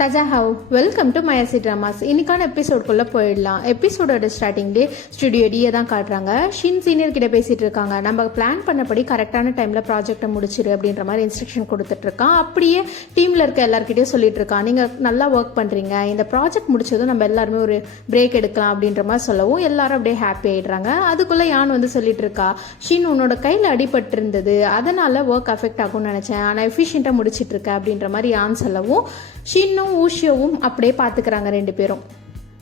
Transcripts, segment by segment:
தஜாஹவ் welcome to மயாசி dramas. இன்னைக்கான எபிசோட்குள்ளே போயிடலாம். எபிசோடோட ஸ்டார்டிங் டே ஸ்டுடியோ டியை தான் காட்டுறாங்க. ஷின் சீனியர் கிட்ட பேசிட்டு இருக்காங்க. நம்ம பிளான் பண்ணபடி கரெக்டான டைமில் ப்ராஜெக்டை முடிச்சிரு அப்படின்ற மாதிரி இன்ஸ்ட்ரக்ஷன் கொடுத்துட்டு இருக்கான். அப்படியே டீமில் இருக்க எல்லாருக்கிட்டையும் சொல்லிட்டு இருக்கான், நீங்கள் நல்லா ஒர்க் பண்ணுறீங்க, இந்த ப்ராஜெக்ட் முடிச்சதும் நம்ம எல்லாருமே ஒரு பிரேக் எடுக்கலாம் அப்படின்ற மாதிரி சொல்லவும் எல்லாரும் அப்படியே ஹாப்பி ஆயிடுறாங்க. அதுக்குள்ளே யான் வந்து சொல்லிட்டு இருக்கா, ஷின் உன்னோட கையில் அடிபட்டு இருந்தது, அதனால ஒர்க் அஃபெக்ட் ஆகும்னு நினச்சேன், ஆனால் எஃபிஷியண்டாக முடிச்சிட்டு இருக்க அப்படின்ற மாதிரி யான் சொல்லவும் ஷின்னும் ஊஷியோவும் அப்படியே பார்த்துக்கிறாங்க ரெண்டு பேரும்.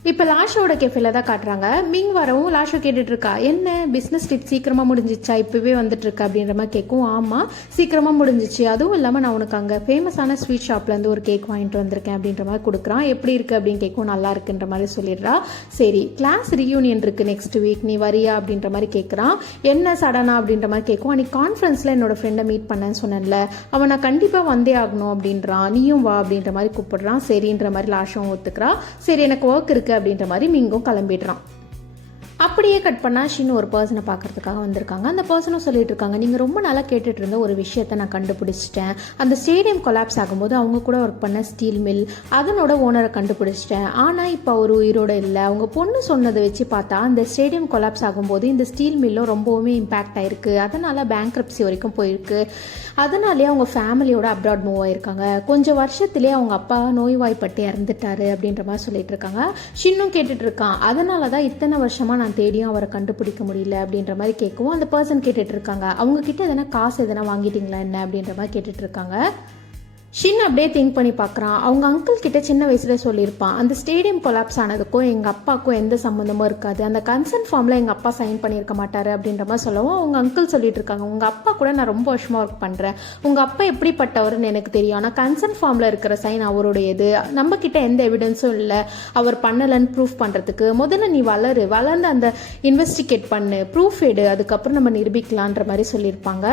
இப்போ லாஷோட கெஃபேல தான் காட்டுறாங்க. மிங் வரவும் லாஷோ கேட்டுட்டு இருக்கா, என்ன பிஸ்னஸ் ட்ரிப் சீக்கிரமாக முடிஞ்சிச்சா, இப்போவே வந்துட்டு இருக்கா அப்படின்ற மாதிரி கேட்கும். ஆமாம் சீக்கிரமாக முடிஞ்சிச்சு, அதுவும் இல்லாமல் நான் உனக்கு அங்கே ஃபேமஸான ஸ்வீட் ஷாப்லேருந்து ஒரு கேக் வாங்கிட்டு வந்திருக்கேன் அப்படின்ற மாதிரி கொடுக்குறான். எப்படி இருக்குது அப்படின்னு கேட்கும். நல்லா இருக்குன்ற மாதிரி சொல்லிடுறா. சரி கிளாஸ் ரீயூனியன் இருக்குது நெக்ஸ்ட் வீக், நீ வரியா அப்படின்ற மாதிரி கேட்குறான். என்ன சடனா அப்படின்ற மாதிரி கேட்கும். அன்றைக்கி கான்ஃபரன்ஸில் என்னோட ஃப்ரெண்டை மீட் பண்ணேன்னு சொன்னேன்ல, அவன் நான் கண்டிப்பாக வந்தே ஆகணும் அப்படின்றான், நீயும் வா அப்படின்ற மாதிரி கூப்பிடுறான். சரின்ற மாதிரி லாஷும் ஒத்துக்கிறா. சரி எனக்கு ஒர்க் இருக்குது அப்படின்ற மாதிரி மிங்கும் கிளம்பிடுறான். அப்படியே கட் பண்ணா ஷின் ஒரு பர்சனை பார்க்கறதுக்காக வந்திருக்காங்க. அந்த பர்சனும் சொல்லிட்டு இருக்காங்க, நீங்கள் ரொம்ப நாளாக கேட்டுட்டு இருந்த ஒரு விஷயத்தை நான் கண்டுபிடிச்சிட்டேன். அந்த ஸ்டேடியம் கொலாப்ஸ் ஆகும்போது அவங்க கூட ஒர்க் பண்ண ஸ்டீல் மில் அதனோட ஓனரை கண்டுபிடிச்சிட்டேன். ஆனால் இப்போ அவர் உயிரோடு இல்லை. அவங்க பொண்ணு சொன்னதை வச்சு பார்த்தா அந்த ஸ்டேடியம் கொலாப்ஸ் ஆகும்போது இந்த ஸ்டீல் மில்லும் ரொம்பவுமே இம்பேக்ட் ஆயிருக்கு. அதனால பேங்க்ரப்சி வரைக்கும் போயிருக்கு. அதனாலே அவங்க ஃபேமிலியோட அப்ராட் மூவ் ஆயிருக்காங்க. கொஞ்சம் வருஷத்துலேயே அவங்க அப்பா நோய்வாய்ப்பட்டு இறந்துட்டாரு அப்படின்ற மாதிரி சொல்லிட்டு இருக்காங்க. ஷின்னும் கேட்டுட்டு இருக்கான், அதனால தான் இத்தனை வருஷமா நான் தேடியும் அவரை கண்டுபிடிக்க முடியல அப்படின்ற மாதிரி கேட்கவும் அந்த பர்சன் கேட்டுட்டு இருக்காங்க, அவங்க கிட்ட எதனா காசு எதனா வாங்கிட்டீங்களா என்ன அப்படின்ற மாதிரி கேட்டுட்டு இருக்காங்க. ஷின் அப்படியே திங்க் பண்ணி பார்க்குறான். அவங்க அங்கிள் கிட்ட சின்ன வயசுல சொல்லியிருப்பான், அந்த ஸ்டேடியம் கொலாப்ஸ் ஆனதுக்கும் எங்கள் அப்பாவுக்கும் எந்த சம்மந்தமும் இருக்காது, அந்த கன்சர்ன் ஃபார்மில் எங்கள் அப்பா சைன் பண்ணியிருக்க மாட்டார் அப்படின்ற மாதிரி சொல்லவும் அவங்க அங்கிள் சொல்லிட்டு இருக்காங்க, உங்கள் அப்பா கூட நான் ரொம்ப வருஷமாக ஒர்க் பண்ணுறேன், உங்கள் அப்பா எப்படிப்பட்டவர்னு எனக்கு தெரியும், ஆனால் கன்சர்ன் ஃபார்மில் இருக்கிற சைன் அவருடையது, நம்ம கிட்ட எந்த எவிடன்ஸும் இல்லை அவர் பண்ணலன்னு ப்ரூஃப் பண்ணுறதுக்கு. முதல்ல நீ வளர்ந்து அந்த இன்வெஸ்டிகேட் பண்ணு, ப்ரூஃப் எடு, அதுக்கப்புறம் நம்ம நிரூபிக்கலான்ற மாதிரி சொல்லியிருப்பாங்க.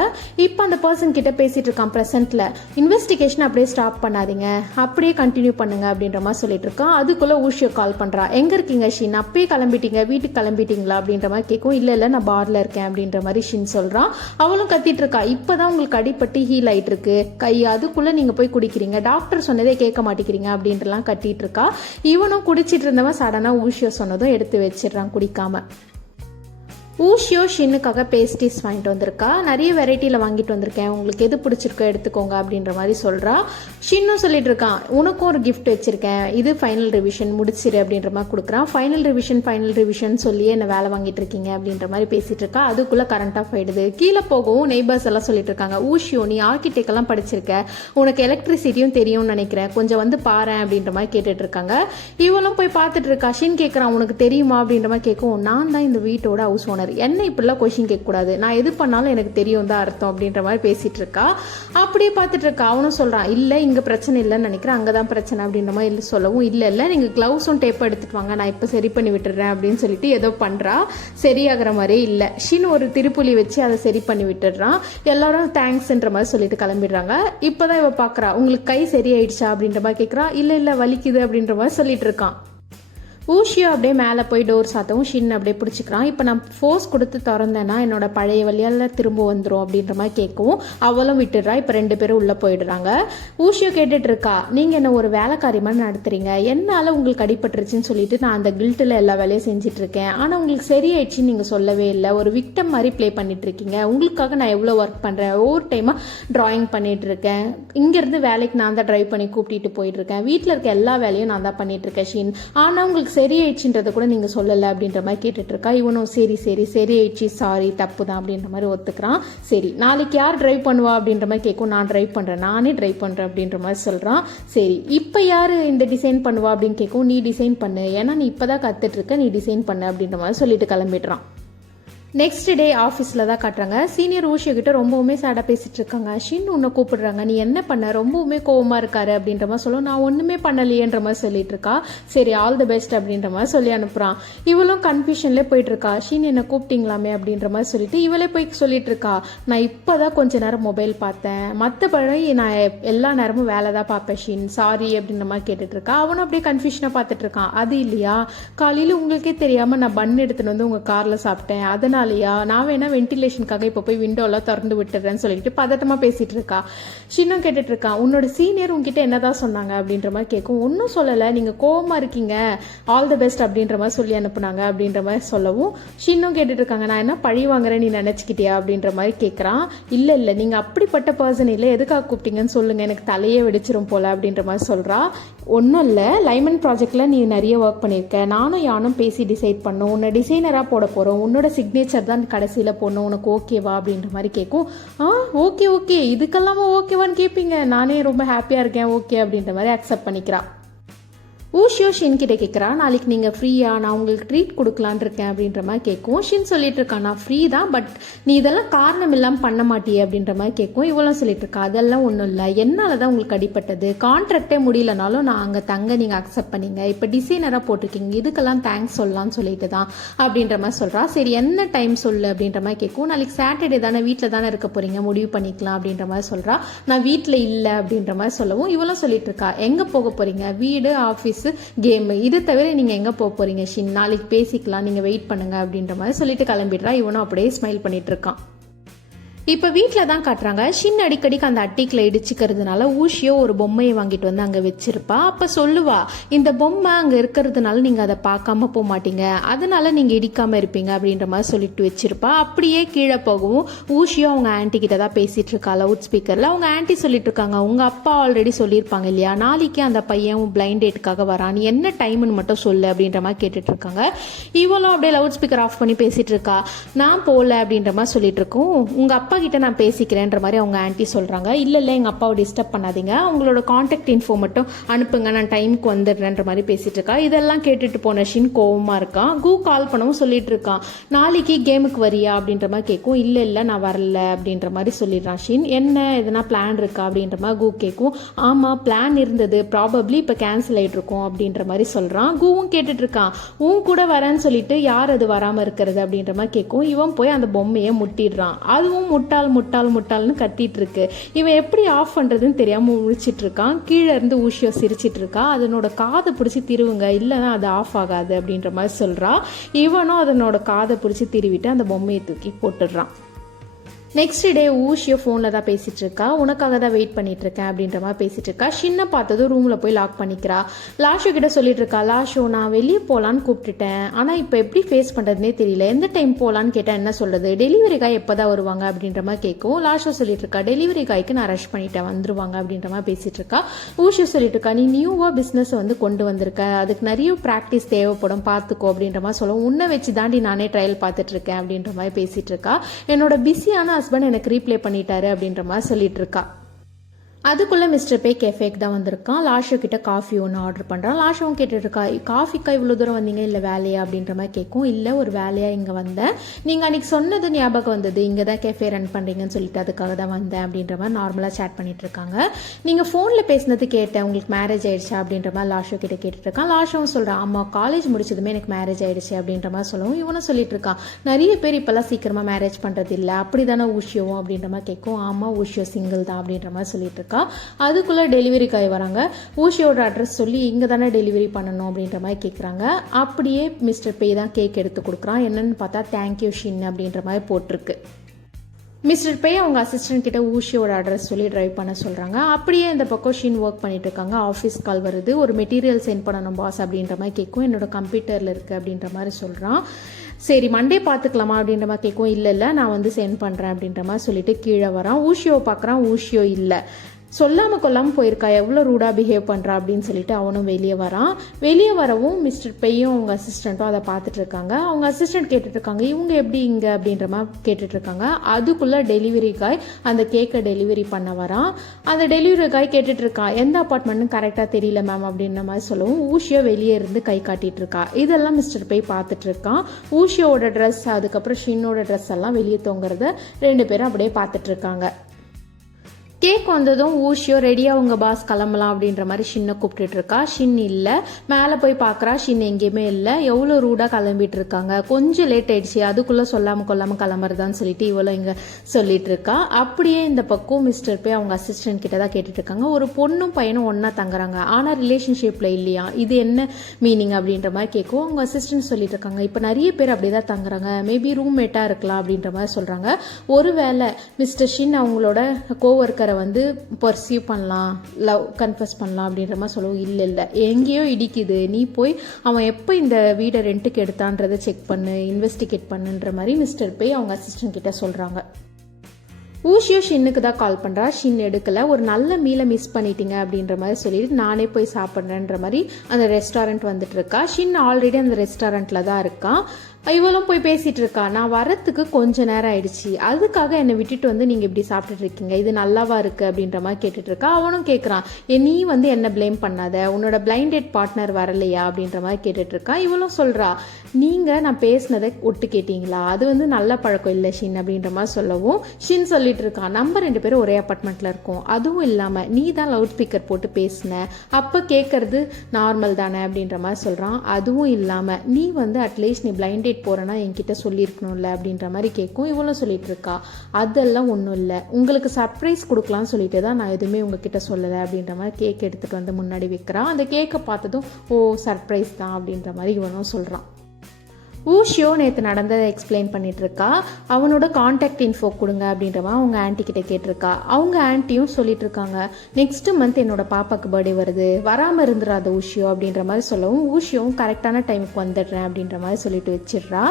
இப்போ அந்த பர்சன் கிட்ட பேசிட்டு இருக்கான் ப்ரெசென்ட்ல, இன்வெஸ்டிகேஷன் அப்படியே ஸ்டாப் பண்ணாதீங்க, அப்படியே கண்டினியூ பண்ணுங்க அப்படின்ற மாதிரி சொல்லிட்டு இருக்கான். அதுக்குள்ள ஊஷியோ கால் பண்றா, எங்க இருக்கீங்க ஷின், அப்பயே கிளம்பிட்டீங்க, வீட்டுக்கு கிளம்பிட்டீங்களா அப்படின்ற மாதிரி கேட்கும். இல்ல நான் பார்ல இருக்கேன் அப்படின்ற மாதிரி ஷின் சொல்றான். அவளும் கத்திட்டு இருக்கா, இப்பதான் உங்களுக்கு அடிப்பட்டு ஹீல் ஆயிட்டு இருக்கு கை, அதுக்குள்ள நீங்க போய் குடிக்கிறீங்க, டாக்டர் சொன்னதே கேட்க மாட்டேங்கிறீங்க அப்படின்றலாம் கத்திட்டு இருக்கா. இவனும் குடிச்சிட்டு இருந்தவன் சடனா ஊஷியோ சொன்னதும் எடுத்து வச்சிடறான் குடிக்காம. ஊஷியோ ஷின்னுக்காக பேஸ்ட்ரீஸ் வாங்கிட்டு வந்திருக்கா. நிறைய வெரைட்டியில் வாங்கிட்டு வந்திருக்கேன், உங்களுக்கு எது பிடிச்சிருக்கோ எடுத்துக்கோங்க அப்படின்ற மாதிரி சொல்கிறா. ஷின்னும் சொல்லிட்டு இருக்கான், உனக்கும் ஒரு கிஃப்ட் வச்சிருக்கேன், இது ஃபைனல் ரிவிஷன் முடிச்சிரு அப்படின்ற மாதிரி கொடுக்குறான். ஃபைனல் ரிவிஷன் சொல்லியே என்ன வேலை வாங்கிட்டு இருக்கீங்க அப்படின்ற மாதிரி பேசிட்டு இருக்கா. அதுக்குள்ளே கரண்ட் ஆஃப் ஆயிடுது. கீழே போகவும் நெய்பர்ஸ் எல்லாம் சொல்லிட்டு இருக்காங்க, ஊஷியோ நீ ஆர்கிடெக்ட் எல்லாம் படிச்சிருக்க, உனக்கு எலக்ட்ரிசிட்டியும் தெரியும்னு நினைக்கிறேன், கொஞ்சம் வந்து பாரு அப்படின்ற மாதிரி கேட்டுட்டு இருக்காங்க. இவளும் போய் பார்த்துட்டு இருக்கா. ஷின் கேட்குறான், உனக்கு தெரியுமா அப்படின்ற மாதிரி கேட்கும். நான் தான் இந்த வீட்டோட ஹவுஸ் ஓனர், என்ன இப்படிலாம் கொஸ்டின் கேட்கக்கூடாது, நான் எது பண்ணாலும் எனக்கு தெரியும் தான் அர்த்தம் அப்படின்ற மாதிரி பேசிட்டு இருக்கா. அப்படியே பார்த்துட்டு இருக்கா. அவனும் சொல்றான், இல்லை இங்கே பிரச்சனை இல்லைன்னு நினைக்கிறேன், அங்கே தான் பிரச்சனை அப்படின்ற மாதிரி இல்லை சொல்லவும், இல்லை நீங்கள் க்ளவுஸும் டேப் எடுத்துட்டு வாங்க, நான் இப்போ சரி பண்ணி விட்டுறேன் அப்படின்னு சொல்லிட்டு ஏதோ பண்ணுறா. சரியாகிற மாதிரியே இல்லை. ஷின் ஒரு திருப்புலி வச்சு அதை சரி பண்ணி விட்டுடுறான். எல்லாரும் தேங்க்ஸ்ன்ற மாதிரி சொல்லிட்டு கிளம்பிடுறாங்க. இப்போதான் இவ பார்க்குறா, உங்களுக்கு கை சரியாயிடுச்சா அப்படின்ற மாதிரி கேட்குறா. இல்லை வலிக்குது அப்படின்ற மாதிரி சொல்லிட்டு இருக்கான். ஊஷியோ அப்படியே மேலே போய் டோர் சாத்தவும் ஷின் அப்படியே பிடிச்சிக்கிறான். இப்போ நான் ஃபோர்ஸ் கொடுத்து திறந்தேன்னா என்னோட பழைய வழியால் திரும்ப வந்துடும் அப்படின்ற மாதிரி கேட்கவும் அவளும் விட்டுடுறா. இப்போ ரெண்டு பேரும் உள்ளே போயிடுறாங்க. ஊஷியோ கேட்டுட்டு இருக்கா, நீங்கள் என்ன ஒரு வேலைக்காரி மாதிரி நடத்துறீங்க, என்னால் உங்களுக்கு அடிபட்டுருச்சுன்னு சொல்லிட்டு நான் அந்த கில்ட்டில் எல்லா வேலையும் செஞ்சுட்டு இருக்கேன், ஆனால் உங்களுக்கு சரியாயிடுச்சுன்னு நீங்கள் சொல்லவே இல்லை, ஒரு விக்டம் மாதிரி ப்ளே பண்ணிட்டு இருக்கீங்க, உங்களுக்காக நான் எவ்வளோ ஒர்க் பண்ணுறேன், ஒவ்வொரு டைமாக ட்ராயிங் பண்ணிட்டு இருக்கேன், இங்கேருந்து வேலைக்கு நான் தான் ட்ரைவ் பண்ணி கூப்பிட்டு போயிட்டு இருக்கேன், வீட்டில் இருக்க எல்லா வேலையும் நான் தான் பண்ணிட்டு இருக்கேன் ஷின், ஆனால் உங்களுக்கு சரியாயிடுச்சுன்றதை கூட நீங்கள் சொல்லலை அப்படின்ற மாதிரி கேட்டுட்டு இருக்கா. இவனும் சரியாயிடுச்சு, சாரி தப்பு தான் அப்படின்ற மாதிரி ஒத்துக்கிறான். சரி நாளைக்கு யார் டிரைவ் பண்ணுவா அப்படின்ற மாதிரி கேட்கும். நான் டிரைவ் பண்ணுறேன், நானே டிரைவ் பண்ணுறேன் அப்படின்ற மாதிரி சொல்கிறான். சரி இப்போ யார் இந்த டிசைன் பண்ணுவா அப்படின்னு கேட்கும். நீ டிசைன் பண்ணு, ஏன்னா நீ இப்போ தான் கற்றுட்டு இருக்க, நீ டிசைன் பண்ணு அப்படின்ற மாதிரி சொல்லிட்டு கிளம்பிடுறான். நெக்ஸ்ட் டே ஆஃபீஸில் தான் காட்டுறாங்க. சீனியர் ஊஷியோ கிட்ட ரொம்பவுமே சேடாக பேசிட்டு இருக்காங்க. ஷின் உன்னை கூப்பிடுறாங்க, நீ என்ன பண்ண, ரொம்பவுமே கோவமாக இருக்காரு அப்படின்ற மாதிரி சொல்லும். நான் ஒன்றுமே பண்ணலையேன்ற மாதிரி சொல்லிட்டு இருக்கா. சரி ஆல் தி பெஸ்ட் அப்படின்ற மாதிரி சொல்லி அனுப்புகிறான். இவளும் கன்ஃபியூஷன்லேயே போயிட்டு இருக்கா. ஷின் என்னை கூப்பிட்டீங்களாமே அப்படின்ற மாதிரி சொல்லிட்டு இவளே போய் சொல்லிட்டு இருக்கா, நான் இப்போ தான் கொஞ்ச நேரம் மொபைல் பார்த்தேன், மற்றபடி நான் எல்லா நேரமும் வேலை தான் பார்ப்பேன் ஷின், சாரி அப்படின்ற மாதிரி கேட்டுட்டு இருக்கா. அவனும் அப்படியே கன்ஃபியூஷனாக பார்த்துட்டு இருக்கான். அது இல்லையா, காலையில் உங்களுக்கே தெரியாமல் நான் பன் எடுத்துன்னு வந்து உங்கள் காரில் சாப்பிட்டேன், அதனால அதனாலயா நான் வேணா வென்டிலேஷனுக்காக இப்போ போய் விண்டோலாம் திறந்து விட்டுறேன்னு சொல்லிட்டு பதட்டமாக பேசிகிட்டு இருக்கா. ஷின்னும் கேட்டுட்டு இருக்கான், உன்னோட சீனியர் உங்ககிட்ட என்னதான் சொன்னாங்க அப்படின்ற மாதிரி கேட்கும். ஒன்றும் சொல்லலை, நீங்கள் கோவமாக இருக்கீங்க, ஆல் தி பெஸ்ட் அப்படின்ற மாதிரி சொல்லி அனுப்புனாங்க அப்படின்ற மாதிரி சொல்லவும் ஷின்னும் கேட்டுட்டு இருக்காங்க, நான் என்ன பழி வாங்குறேன் நீ நினச்சிக்கிட்டியா அப்படின்ற மாதிரி கேட்குறான். இல்லை நீங்கள் அப்படிப்பட்ட பர்சன் இல்லை, எதுக்காக கூப்பிட்டீங்கன்னு சொல்லுங்கள், எனக்கு தலையே வெடிச்சிரும் போல அப்படின்ற மாதிரி சொல்கிறா. ஒன்றும் இல்லை, லைமன் ப்ராஜெக்டில் நீ நிறைய ஒர்க் பண்ணியிருக்க, நானும் யானும் பேசி டிசைட் பண்ணோம், உன்னை டிசைனராக போட போகிறோம், உன்னோட சிக்னேச்சர் தான் கடைசியில் போடணும், உனக்கு ஓகேவா அப்படின்ற மாதிரி கேட்கும். ஓகே இதுக்கெல்லாமா ஓகேவான்னு கேட்பீங்க, நானே ரொம்ப ஹாப்பியாக இருக்கேன் ஓகே அப்படின்ற மாதிரி அக்செப்ட் பண்ணிக்கிறா. ஊஷியோ ஷின் கிட்ட கேட்குறா, நாளைக்கு நீங்கள் ஃப்ரீயா, நான் உங்களுக்கு ட்ரீட் கொடுக்கலான் இருக்கேன் அப்படின்ற மாதிரி கேட்கும். ஷின் சொல்லிட்டு இருக்கா, நான் ஃப்ரீ தான், பட் நீ இதெல்லாம் காரணம் இல்லாமல் பண்ண மாட்டியே அப்படின்ற மாதிரி கேட்கும். இவ்வளோ சொல்லிட்டு இருக்கா, அதெல்லாம் ஒன்றும் இல்லை, என்னால் தான் உங்களுக்கு அடிப்பட்டது, கான்ட்ராக்டே முடியலனாலும் நான் அங்கே தங்க நீங்கள் அக்செப்ட் பண்ணீங்க, இப்போ டிசைனராக போட்டிருக்கீங்க, இதுக்கெல்லாம் தேங்க்ஸ் சொல்லலாம்னு சொல்லிட்டு தான் அப்படின்ற மாதிரி சொல்கிறா. சரி என்ன டைம் சொல்லு அப்படின்ற மாதிரி கேட்கும். நாளைக்கு சாட்டர்டே தானே, வீட்டில் தானே இருக்க போகிறீங்க, முடிவு பண்ணிக்கலாம் அப்படின்ற மாதிரி சொல்கிறா. நான் வீட்டில் இல்லை அப்படின்ற மாதிரி சொல்லவும் இவ்வளோ சொல்லிட்டு இருக்கா, எங்கே போக போகிறீங்க, வீடு ஆஃபீஸ் கேம், இது தவிர நீங்க எங்க போக போறீங்க ஷின், நாளைக்கு பேசிக்கலாம், நீங்க வெயிட் பண்ணுங்க அப்படின்ற மாதிரி சொல்லிட்டு கிளம்பிடுறா. இவனும் அப்படியே ஸ்மைல் பண்ணிட்டு இருக்கான். இப்போ வீட்டில் தான் காட்டுறாங்க. ஷின் அடிக்கடிக்கு அந்த அட்டிக்கில் இடிச்சுக்கிறதுனால ஊஷியோ ஒரு பொம்மையை வாங்கிட்டு வந்து அங்கே வச்சிருப்பா. அப்போ சொல்லுவா, இந்த பொம்மை அங்கே இருக்கிறதுனால நீங்கள் அதை பார்க்காம போக மாட்டீங்க, அதனால நீங்கள் இடிக்காமல் இருப்பீங்க அப்படின்ற மாதிரி சொல்லிட்டு வச்சிருப்பா. அப்படியே கீழே போகவும் ஊஷியோ அவங்க ஆன்ட்டி கிட்ட தான் பேசிட்டு இருக்கா லவுட் ஸ்பீக்கரில். அவங்க ஆன்ட்டி சொல்லிட்டு இருக்காங்க, உங்கள் அப்பா ஆல்ரெடி சொல்லியிருப்பாங்க இல்லையா, நாளைக்கு அந்த பையன் பிளைண்ட் டேட்டுக்காக வரான், நீ என்ன டைம்னு மட்டும் சொல்லு அப்படின்ற மாதிரி கேட்டுட்டு இருக்காங்க. இவளும் அப்படியே லவுட் ஸ்பீக்கர் ஆஃப் பண்ணி பேசிட்டு இருக்கா. நான் போகல அப்படின்ற மாதிரி சொல்லிட்டு இருக்கோம். உங்கள் அப்பா கிட்ட நான் பேசிக்கிறேன்ற மாதிரி அவங்க ஆன்ட்டி சொல்றாங்க. இல்ல எங்க அப்பாவை டிஸ்டர்ப் பண்ணாதீங்க, அவங்களோட கான்டாக்ட் இன்ஃபோ மட்டும் அனுப்புங்க, நான் டைமுக்கு வந்துடுறேன்ற மாதிரி பேசிட்டு இருக்கா. இதெல்லாம் கேட்டுட்டு போன ஷின் கோவமா இருக்கான். கு கால் பண்ணவும் சொல்லிட்டு இருக்கான், நாளைக்கு கேமுக்கு வரியா அப்படின்ற மாதிரி கேட்கும். இல்ல நான் வரல அப்படின்ற மாதிரி சொல்லிடுறான் ஷின். என்ன எதனா பிளான் இருக்கா அப்படின்ற மாதிரி கு கேட்கும். ஆமா பிளான் இருந்தது, ப்ராபப்ளி இப்ப கேன்சல் ஆயிட்டு இருக்கும் அப்படின்ற மாதிரி சொல்றான். குவும் கேட்டுட்டு இருக்கான், உன் கூட வரேன்னு சொல்லிட்டு யார் அது வராம இருக்கிறது அப்படின்ற மாதிரி கேட்கும். இவன் போய் அந்த பொம்மையை முட்டிடுறான். அதுவும் முட்டாள்னு கத்திட்டு இருக்கு. இவன் எப்படி ஆஃப் பண்றதுன்னு தெரியாம முழிச்சிட்டு இருக்கான். கீழே இருந்து ஊஷியோ சிரிச்சிட்டு இருக்கா. அதனோட காதை பிடிச்சி திருவுங்க, இல்லைன்னா அது ஆஃப் ஆகாது அப்படின்ற மாதிரி சொல்றா. இவனும் அதனோட காதை பிடிச்சி திருவிட்டு அந்த பொம்மையை தூக்கி போட்டுடுறான். நெக்ஸ்ட் டே ஊஷியோ ஃபோனில் தான் பேசிட்டு இருக்கா. உனக்காக தான் வெயிட் பண்ணிட்டு இருக்கேன் அப்படின்ற மாதிரி பேசிட்டு இருக்கா. ஷின்னை பார்த்ததும் ரூமில் போய் லாக் பண்ணிக்கிறா. லாஷோ கிட்ட சொல்லிட்டு இருக்கா, லாஷோ நான் வெளியே போகலான்னு கூப்பிட்டுட்டேன், ஆனால் இப்போ எப்படி ஃபேஸ் பண்ணுறதுனே தெரியல, எந்த டைம் போகலான்னு கேட்டால் என்ன சொல்றது, டெலிவரி காய் எப்போ தான் வருவாங்க அப்படின்ற மாதிரி கேட்கும். லாஷோ சொல்லிட்டு இருக்கா, டெலிவரி காய்க்கு நான் ரஷ் பண்ணிட்டேன், வந்துருவாங்க அப்படின்ற மாதிரி பேசிட்டு இருக்கா. ஊஷியோ சொல்லிட்டு இருக்கா, நீ நியூவாக பிஸ்னஸ் வந்து கொண்டு வந்திருக்க, அதுக்கு நிறைய ப்ராக்டிஸ் தேவைப்படும், பார்த்துக்கோ அப்படின்ற மாதிரி சொல்லுவோம். உன்னை வச்சு தாண்டி நானே ட்ரையல் பார்த்துட்டு இருக்கேன் அப்படின்ற மாதிரி பேசிட்டு இருக்கா. என்னோட பிஸியான ஹஸ்பண்ட் எனக்கு ரீப்ளே பண்ணிட்டாரு அப்படின்ற மாதிரி சொல்லிட்டு இருக்கா. அதுக்குள்ள மிஸ்டர் பே கேஃபேக்கு தான் வந்திருக்கான். லாஷோ கிட்ட காஃபி ஒன்று ஆர்டர் பண்ணுறான். லாஷோவும் கேட்டுட்டு இருக்கா, காஃபிக்கா இவ்வளோ தூரம் வந்தீங்க, இல்லை வேலையா அப்படின்ற மாதிரி கேட்கும். இல்லை ஒரு வேலையா இங்கே வந்தேன், நீங்கள் அன்றைக்கி சொன்னது ஞாபகம் வந்தது, இங்கே தான் கேஃபே ரன் பண்ணுறீங்கன்னு சொல்லிட்டு அதுக்காக தான் வந்தேன் அப்படின்ற மாதிரி நார்மலாக சேட் பண்ணிட்டு இருக்காங்க. நீங்கள் ஃபோனில் பேசினது கேட்டேன், உங்களுக்கு மேரேஜ் ஆயிடுச்சா அப்படின்ற மாதிரி லாஷோ கிட்ட கேட்டுட்டு இருக்கான். லாஷோவும் சொல்கிறான், ஆமாம் காலேஜ் முடிச்சதுமே எனக்கு மேரேஜ் ஆயிடுச்சு அப்படின்ற மாதிரி சொல்லவும் இவனும் சொல்லிட்டு இருக்கான், நிறைய பேர் இப்போல்லாம் சீக்கிரமாக மேரேஜ் பண்ணுறது இல்லை, அப்படி தானே ஊஷியோவும் அப்படின்ற மாதிரி கேட்கும். ஆமாம் ஊஷியோ சிங்கிள் தான் அப்படின்ற மாதிரி சொல்லிட்டு இருக்கா. அதுக்குள்ள டெலிவரி காய் வராங்க. ஊஷியோட அட்ரஸ் சொல்லி இங்க தானே டெலிவரி பண்ணணும் அப்படின்ற மாதிரி கேட்குறாங்க. அப்படியே மிஸ்டர் பே தான் கேக் எடுத்து கொடுக்குறான். என்னன்னு பார்த்தா தேங்க்யூ ஷின் அப்படின்ற மாதிரி போட்டிருக்கு. மிஸ்டர் பே அவங்க அசிஸ்டன்ட் கிட்ட ஊஷியோட அட்ரஸ் சொல்லி டிரைவ் பண்ண சொல்றாங்க. அப்படியே இந்த பக்கம் ஷின் ஒர்க் பண்ணிட்டு இருக்காங்க. ஆஃபீஸ் கால் வருது, ஒரு மெட்டீரியல் சென்ட் பண்ணணும் பாஸ் அப்படின்ற மாதிரி கேட்கும். என்னோட கம்ப்யூட்டர்ல இருக்கு அப்படின்ற மாதிரி சொல்றான். சரி மண்டே பார்த்துக்கலாமா அப்படின்ற மாதிரி கேட்கும். இல்லை நான் வந்து சென்ட் பண்ணுறேன் அப்படின்ற மாதிரி சொல்லிட்டு கீழே வரான். ஊஷியோ பார்க்குறான், ஊஷியோ இல்லை, சொல்லாமல் கொல்லாமல் போயிருக்கா, எவ்வளோ ரூடாக பிஹேவ் பண்ணுறா அப்படின்னு சொல்லிட்டு அவனும் வெளியே வரான். வெளியே வரவும் மிஸ்டர் பெய்யும் அவங்க அசிஸ்டண்ட்டும் அதை பார்த்துட்டு இருக்காங்க. அவங்க அசிஸ்டன்ட் கேட்டுட்டு இருக்காங்க, இவங்க எப்படி இங்கே அப்படின்ற மாதிரி கேட்டுட்டு இருக்காங்க. அதுக்குள்ளே டெலிவரி காய் அந்த கேக்கை டெலிவரி பண்ண வரான். அந்த டெலிவரி காய் கேட்டுட்டு இருக்கான், எந்த அப்பார்ட்மெண்ட்னு கரெக்டாக தெரியல மேம் அப்படின்ற மாதிரி சொல்லவும் ஊஷியோ வெளியே இருந்து கை காட்டிட்டு இருக்கா. இதெல்லாம் மிஸ்டர் பெய் பார்த்துட்டு இருக்கான். ஊஷியோட ட்ரெஸ் அதுக்கப்புறம் ஷின்னோட ட்ரெஸ் எல்லாம் வெளியே தொங்குறத ரெண்டு பேரும் அப்படியே பார்த்துட்டு இருக்காங்க. கேக் வந்ததும் ஊஷியோ ரெடியாக உங்கள் பாஸ் கிளம்பலாம் அப்படின்ற மாதிரி ஷின்னை கூப்பிட்டுட்டு இருக்கா. ஷின் இல்லை. மேலே போய் பார்க்குறா, ஷின் எங்கேயுமே இல்லை. எவ்வளோ ரூடாக கிளம்பிட்டு இருக்காங்க. கொஞ்சம் லேட் ஆயிடுச்சு, அதுக்குள்ளே சொல்லாமல் கொல்லாமல் கிளம்புறதான்னு சொல்லிட்டு இவ்வளோ இங்கே சொல்லிட்டு இருக்கா. அப்படியே இந்த பக்கம் மிஸ்டர் போய் அவங்க அசிஸ்டன்ட் கிட்ட தான் கேட்டுட்டு இருக்காங்க. ஒரு பொண்ணும் பையனும் ஒன்றா தங்குறாங்க, ஆனால் ரிலேஷன்ஷிப்பில் இல்லையா, இது என்ன மீனிங் அப்படின்ற மாதிரி கேட்கும். அவங்க அசிஸ்டன்ட் சொல்லிட்டு இருக்காங்க, இப்போ நிறைய பேர் அப்படி தான் தங்குறாங்க, மேபி ரூம்மேட்டாக இருக்கலாம் அப்படின்ற மாதிரி சொல்கிறாங்க. ஒருவேளை மிஸ்டர் ஷின் அவங்களோட கோவர்க்கரை வந்து பர்சீவ் பண்ணலாம், லவ் கன்ஃபஸ் பண்ணலாம் அப்படின்ற மாதிரி சொல்லுவோம். இல்லை எங்கேயோ இடிக்குது, நீ போய் அவன் எப்போ இந்த வீடை ரெண்ட்டுக்கு எடுத்தான்றதை செக் பண்ணு, இன்வெஸ்டிகேட் பண்ணுன்ற மாதிரி மிஸ்டர் பே அவங்க அசிஸ்டன்ட் கிட்ட சொல்கிறாங்க. ஊஷியோ ஷின்னுக்கு தான் கால் பண்ணுறா. ஷின் எடுக்கலை. ஒரு நல்ல மீலை மிஸ் பண்ணிட்டீங்க அப்படின்ற மாதிரி சொல்லிட்டு நானே போய் சாப்பிட்றேன்ற மாதிரி அந்த ரெஸ்டாரண்ட் வந்துட்டு இருக்கா. ஷின் ஆல்ரெடி அந்த ரெஸ்டாரண்ட்டில் தான் இருக்கான். இவளும் போய் பேசிகிட்டு இருக்கா, நான் வரத்துக்கு கொஞ்ச நேரம் ஆயிடுச்சு, அதுக்காக என்னை விட்டுட்டு வந்து நீங்கள் இப்படி சாப்பிட்டுட்டு இருக்கீங்க, இது நல்லாவா இருக்குது அப்படின்ற மாதிரி கேட்டுட்டு இருக்கா. அவனும் கேட்குறான், நீ வந்து என்ன ப்ளேம் பண்ணாத, உன்னோட பிளைண்ட் டேட் பார்ட்னர் வரலையா அப்படின்ற மாதிரி கேட்டுட்டு இருக்கா. இவளும் சொல்கிறா, நீங்கள் நான் பேசினதை ஒட்டு கேட்டீங்களா, அது வந்து நல்ல பழக்கம் இல்லை ஷின் அப்படின்ற மாதிரி சொல்லவும் ஷின் சொல்லிட்டு இருக்கான், நம்ம 2 பேரும் ஒரே அப்பார்ட்மெண்ட்டில் இருக்கோம், அதுவும் இல்லாமல் நீ தான் லவுட் ஸ்பீக்கர் போட்டு பேசின, அப்போ கேட்கறது நார்மல் தானே அப்படின்ற மாதிரி சொல்கிறான். அதுவும் இல்லாமல் நீ வந்து அட்லீஸ்ட் நீ பிளைண்ட் டேட் போறேன்னா என்கிட்ட சொல்லியிருக்கணும்ல அப்படின்ற மாதிரி கேட்கும். இவளும் சொல்லிட்டு இருக்கா, அதெல்லாம் ஒன்றும் இல்லை, உங்களுக்கு சர்ப்ரைஸ் கொடுக்கலாம்னு சொல்லிட்டு தான் நான் எதுவுமே உங்ககிட்ட சொல்லலை அப்படின்ற மாதிரி கேக் எடுத்துகிட்டு வந்து முன்னாடி வைக்கிறான். அந்த கேக்கை பார்த்ததும் ஓ சர்ப்ரைஸ் தான் அப்படின்ற மாதிரி இவனும் சொல்கிறான். ஊஷியோ நேற்று நடந்ததை எக்ஸ்பிளைன் பண்ணிட்டு இருக்கா. அவனோட கான்டாக்ட் இன்ஃபோ கொடுங்க அப்படின்ற மாதிரி அவங்க ஆன்ட்டி கிட்ட கேட்டிருக்கா. அவங்க ஆன்ட்டியும் சொல்லிட்டு இருக்காங்க, நெக்ஸ்ட் மந்த் என்னோட பாப்பாக்கு பர்த்டே வருது, வராமல் இருந்துடாத ஊஷியோ அப்படின்ற மாதிரி சொல்லவும் ஊஷியோவும் கரெக்டான டைமுக்கு வந்துடுறேன் அப்படின்ற மாதிரி சொல்லிட்டு வச்சிடுறா.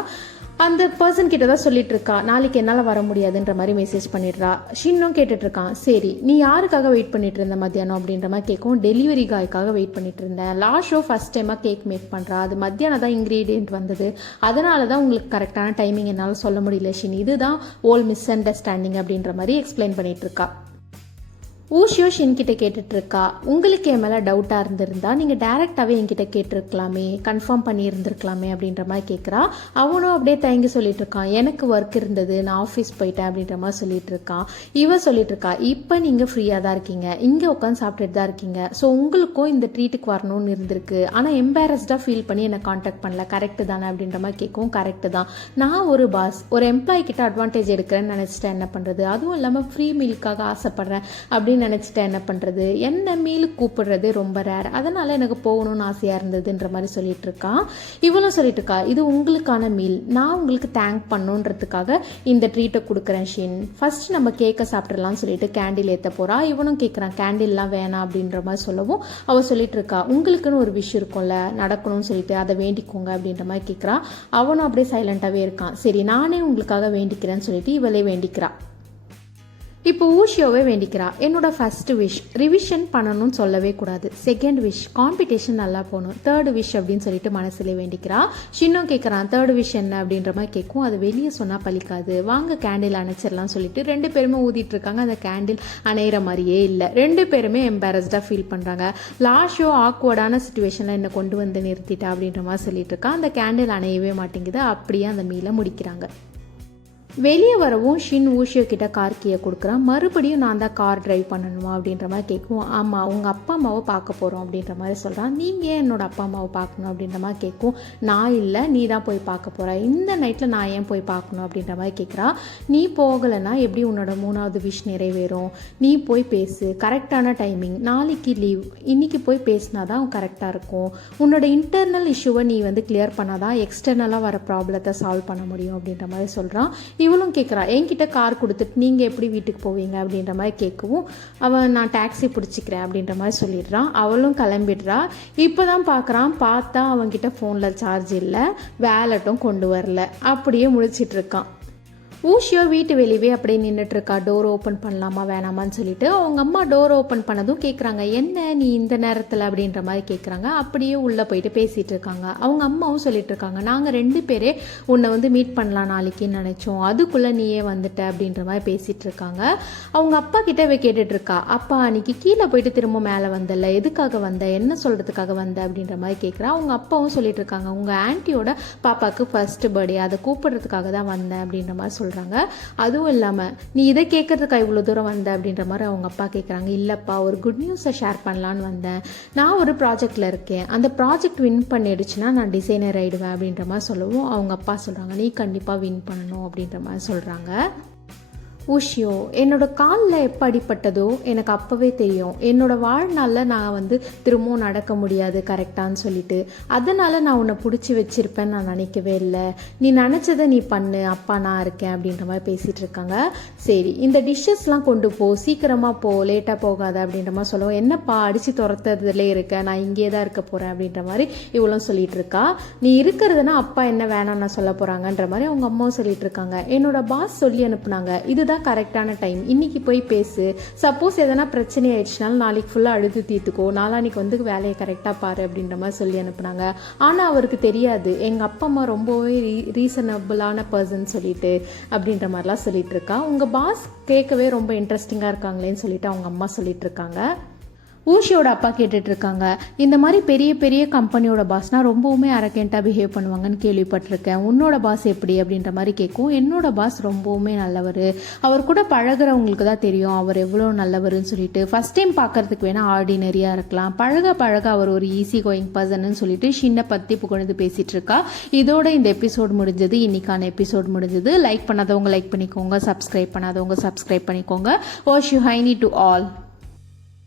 அந்த பர்சன் கிட்ட தான் சொல்லிட்டு இருக்கா, நாளைக்கு என்னால் வர முடியாதுன்ற மாதிரி மெசேஜ் பண்ணிடுறா. ஷின்னும் கேட்டுட்டு இருக்கான், சரி நீ யாருக்காக வெயிட் பண்ணிட்டு இருந்த மத்தியானம் அப்படின்ற மாதிரி கேட்கும். டெலிவரி காய்க்காக வெயிட் பண்ணிட்டு இருந்தேன், லாஸ்ட் ஷோ ஃபர்ஸ்ட் டைமாக கேக் மேக் பண்ணுறா, அது மத்தியானம் தான் இன்க்ரீடியன்ட் வந்தது, அதனால தான் உங்களுக்கு கரெக்டான டைமிங் என்னால் சொல்ல முடியல ஷின், இதுதான் ஓல் மிஸ் அண்டர்ஸ்டாண்டிங் அப்படின்ற மாதிரி எக்ஸ்பிளைன் பண்ணிட்டு இருக்கா. ஊஷியோ ஷின் கிட்ட கேட்டுட்டு இருக்கா, உங்களுக்கு என் மேலே டவுட்டாக இருந்திருந்தா நீங்கள் டேரெக்டாகவே என்கிட்ட கேட்டிருக்கலாமே, கன்ஃபார்ம் பண்ணி இருந்திருக்கலாமே அப்படின்ற மாதிரி கேட்குறா. அவனும் அப்படியே தயங்கி சொல்லிட்டு இருக்கான், எனக்கு ஒர்க் இருந்தது, நான் ஆஃபீஸ் போயிட்டேன் அப்படின்ற மாதிரி சொல்லிட்டு இருக்கான். இவ சொல்லிட்டு இருக்கா, இப்போ நீங்கள் ஃப்ரீயாக தான் இருக்கீங்க, இங்கே உட்காந்து சாப்பிட்டுட்டு தான் இருக்கீங்க, ஸோ உங்களுக்கும் இந்த ட்ரீட்டுக்கு வரணும்னு இருந்திருக்கு, ஆனால் எம்பாரஸ்டாக ஃபீல் பண்ணி என்னை காண்டாக்ட் பண்ணல, கரெக்டு தானே அப்படின்ற மாதிரி கேட்கும். கரெக்டு தான், நான் ஒரு பாஸ், ஒரு எம்ப்ளாயி கிட்ட அட்வான்டேஜ் எடுக்கிறேன்னு நினச்சிட்டேன், என்ன பண்ணுறது, அதுவும் இல்லாமல் ஃப்ரீ மீலுக்காக ஆசைப்படுறேன் அப்படின்னு நினச்சிட்டேன், என்ன பண்ணுறது, என்ன மீலுக்கு கூப்பிடுறது ரொம்ப ரேர், அதனால் எனக்கு போகணும்னு ஆசையாக இருந்ததுன்ற மாதிரி சொல்லிட்டு இருக்கான். இவளும் சொல்லிட்டு இருக்கா, இது உங்களுக்கான மீல், நான் உங்களுக்கு தேங்க் பண்ணுன்றதுக்காக இந்த ட்ரீட்டை கொடுக்குறேன் ஷின், ஃபர்ஸ்ட் நம்ம கேக்கை சாப்பிட்றலாம்னு சொல்லிட்டு கேண்டில் ஏற்ற போகிறா. இவனும் கேட்குறான், கேண்டில்லாம் வேணாம் அப்படின்ற மாதிரி சொல்லவும் அவள் சொல்லிட்டு இருக்கா, உங்களுக்குன்னு ஒரு விஷயம் இருக்கும்ல நடக்கணும்னு சொல்லிட்டு அதை வேண்டிக்கோங்க அப்படின்ற மாதிரி கேட்குறான். அவனும் அப்படியே சைலண்டாகவே இருக்கான். சரி நானே உங்களுக்காக வேண்டிக்கிறேன்னு சொல்லிட்டு இவளே வேண்டிக்கிறா. இப்போ ஊஷியோவே வேண்டிக்கிறா, என்னோட ஃபர்ஸ்ட் விஷ் ரிவிஷன் பண்ணணும்னு சொல்லவே கூடாது, செகண்ட் விஷ் காம்படிஷன் நல்லா போகணும், தேர்ட் விஷ் அப்படின்னு சொல்லிட்டு மனசுல வேண்டிக்கிறா. ஷின்னும் கேட்குறான், தேர்ட் விஷ் என்ன அப்படின்ற மாதிரி கேட்கும். அது வெளியே சொன்னால் பலிக்காது, வாங்க கேண்டில் அணைச்சிடலாம் சொல்லிட்டு 2 பேருமே ஊதிட்டு இருக்காங்க. அந்த கேண்டில் அணையிற மாதிரியே இல்லை, 2 பேருமே எம்பாரஸ்டாக ஃபீல் பண்ணுறாங்க. லாஸ்ட் ஷோ ஆக்வர்டான சுச்சுவேஷனில் என்னை கொண்டு வந்து நிறுத்திட்டா அப்படின்ற மாதிரி சொல்லிட்டு இருக்கா. அந்த கேண்டில் அணையவே மாட்டேங்குது. அப்படியே அந்த மீலை முடிக்கிறாங்க. வெளியே வரவும் ஷின் ஊஷியோ கிட்ட கார் கீயை கொடுக்குறான். மறுபடியும் நான் தான் கார் டிரைவ் பண்ணணுமா அப்படின்ற மாதிரி கேட்கும். ஆமாம் உங்கள் அப்பா அம்மாவை பார்க்க போகிறோம் அப்படின்ற மாதிரி சொல்கிறான். நீங்கள் ஏன் என்னோட அப்பா அம்மாவை பார்க்கணும் அப்படின்ற மாதிரி கேட்கும். நான் இல்லை, நீ தான் போய் பார்க்க போகிற, இந்த நைட்டில் நான் ஏன் போய் பார்க்கணும் அப்படின்ற மாதிரி கேட்குறா. நீ போகலைன்னா எப்படி உன்னோட 3வது விஷ் நிறைவேறும், நீ போய் பேசு, கரெக்டான டைமிங், நாளைக்கு லீவ், இன்னைக்கு போய் பேசினா தான் கரெக்டாக இருக்கும், உன்னோட இன்டர்னல் இஷ்யூவை நீ வந்து கிளியர் பண்ணாதான் எக்ஸ்டர்னலாக வர ப்ராப்ளத்தை சால்வ் பண்ண முடியும் அப்படின்ற மாதிரி சொல்கிறான். இவளும் கேட்குறா, என்கிட்ட கார் கொடுத்துட்டு நீங்கள் எப்படி வீட்டுக்கு போவீங்க அப்படின்ற மாதிரி கேட்கவும் அவன் நான் டாக்ஸி பிடிச்சிக்கிறேன் அப்படின்ற மாதிரி சொல்லிடுறான். அவளும் கிளம்பிடுறா. இப்போ தான் பார்க்குறான், பார்த்தா அவன்கிட்ட ஃபோனில் சார்ஜ் இல்லை, வேலட்டும் கொண்டு வரல, அப்படியே முழிச்சிட்டு இருக்கான். ஊஷியோ வீட்டு வெளியே அப்படியே நின்றுட்டு இருக்கா. டோர் ஓப்பன் பண்ணலாமா வேணாமான்னு சொல்லிட்டு அவங்க அம்மா டோர் ஓப்பன் பண்ணதும் கேட்குறாங்க, என்ன நீ இந்த நேரத்தில் அப்படின்ற மாதிரி கேட்குறாங்க. அப்படியே உள்ளே போயிட்டு பேசிகிட்டு இருக்காங்க. அவங்க அம்மாவும் சொல்லிட்டு இருக்காங்க, நாங்கள் 2 பேரே உன்னை வந்து மீட் பண்ணலாம் நாளைக்குன்னு நினச்சோம், அதுக்குள்ளே நீயே வந்துட்ட அப்படின்ற மாதிரி பேசிகிட்டு இருக்காங்க. அவங்க அப்பா கிட்ட கேட்டுட்டு இருக்கா, அப்பா அன்னைக்கு கீழே போயிட்டு திரும்ப மேலே வந்தல, எதுக்காக வந்த, என்ன சொல்கிறதுக்காக வந்த அப்படின்ற மாதிரி கேட்குறா. அவங்க அப்பாவும் சொல்லிட்டு இருக்காங்க, உங்கள் ஆன்ட்டியோட பாப்பாவுக்கு ஃபர்ஸ்ட் பர்த்டே, அதை கூப்பிடுறதுக்காக தான் வந்தேன் அப்படின்ற மாதிரி சொல்கிறாங்க. சொல்கிறாங்க. அதுவும் இல்லாமல் நீ இதை கேட்கறதுக்கு இவ்வளோ தூரம் வந்த அப்படின்ற மாதிரி அவங்க அப்பா கேட்குறாங்க. இல்லைப்பா, ஒரு குட் நியூஸை ஷேர் பண்ணலான்னு வந்தேன். நான் ஒரு ப்ராஜெக்டில் இருக்கேன், அந்த ப்ராஜெக்ட் வின் பண்ணிடுச்சுன்னா நான் டிசைனர் ஆகிடுவேன் அப்படின்ற மாதிரி சொல்லவும் அவங்க அப்பா சொல்கிறாங்க, நீ கண்டிப்பாக வின் பண்ணணும் அப்படின்ற மாதிரி சொல்கிறாங்க. உஷியோ, என்னோட காலில் எப்போ அடிப்பட்டதோ எனக்கு அப்போவே தெரியும் என்னோட வாழ்நாளில் நான் திரும்பவும் நடக்க முடியாது கரெக்டான்னு சொல்லிட்டு. அதனால் நான் உன்னை பிடிச்சி வச்சிருப்பேன்னு நான் நினைக்கவே இல்லை. நீ நினச்சதை நீ பண்ணு, அப்பா நான் இருக்கேன் அப்படின்ற மாதிரி பேசிகிட்டு இருக்காங்க. சரி, இந்த டிஷ்ஷஸ்லாம் கொண்டு போ, சீக்கிரமாக போ, லேட்டாக போகாத அப்படின்ற மாதிரி சொல்லுவோம். என்னப்பா அடித்து துரத்துறதுலே இருக்க, நான் இங்கே தான் இருக்க போகிறேன் அப்படின்ற மாதிரி இவ்வளோ சொல்லிட்டு இருக்கா. நீ இருக்கிறதுனா அப்பா என்ன வேணாம் நான் சொல்ல போகிறாங்கன்ற மாதிரி அவங்க அம்மாவும் சொல்லிட்டு இருக்காங்க. என்னோட பாஸ் சொல்லி அனுப்புனாங்க, இதுதான் கரெக்டான டைம், இன்னைக்கு போய் பேசு, சப்போஸ் எதனா பிரச்சனை ஆயிடுச்சுனாலும் நாளைக்கு ஃபுல்லாக அழுது தீர்த்துக்கோ, நாளானிக்கு வேலையை கரெக்டாக பாரு அப்படின்ற மாதிரி சொல்லி அனுப்புனாங்க. ஆனால் அவருக்கு தெரியாது எங்கள் அப்பா அம்மா ரொம்பவே ரீசனபிளான பர்சன் சொல்லிட்டு அப்படின்ற மாதிரிலாம் சொல்லிட்டு இருக்கா. உங்கள் பாஸ் கேட்கவே ரொம்ப இன்ட்ரெஸ்டிங்காக இருக்காங்களேன்னு சொல்லிட்டு அவங்க அம்மா சொல்லிட்டு இருக்காங்க. ஊஷியோட அப்பா கேட்டுட்டு இருக்காங்க, இந்த மாதிரி பெரிய பெரிய கம்பெனியோட பாஸ்னா ரொம்பவுமே அரகெண்ட்டாக பிஹேவ் பண்ணுவாங்கன்னு கேள்விப்பட்டிருக்கேன், உன்னோட பாஸ் எப்படி அப்படின்ற மாதிரி கேட்கும். என்னோட பாஸ் ரொம்பவுமே நல்லவர், அவர் கூட பழகிறவங்களுக்கு தான் தெரியும் அவர் எவ்வளோ நல்லவர்னு சொல்லிட்டு. ஃபர்ஸ்ட் டைம் பார்க்கறதுக்கு வேணால் ஆர்டினரியாக இருக்கலாம், பழக பழக அவர் ஒரு ஈஸி கோயிங் பர்சன்னு சொல்லிட்டு ஷின்னை பற்றி புகழ்ந்து பேசிகிட்டு இருக்கா. இதோட இந்த எபிசோட் முடிஞ்சது, இன்னைக்கான எபிசோட் முடிஞ்சது. லைக் பண்ணாதவங்க லைக் பண்ணிக்கோங்க, சப்ஸ்கிரைப் பண்ணாதவங்க சப்ஸ்கிரைப் பண்ணிக்கோங்க. வாஷ் யூ ஹைனி டு ஆல்.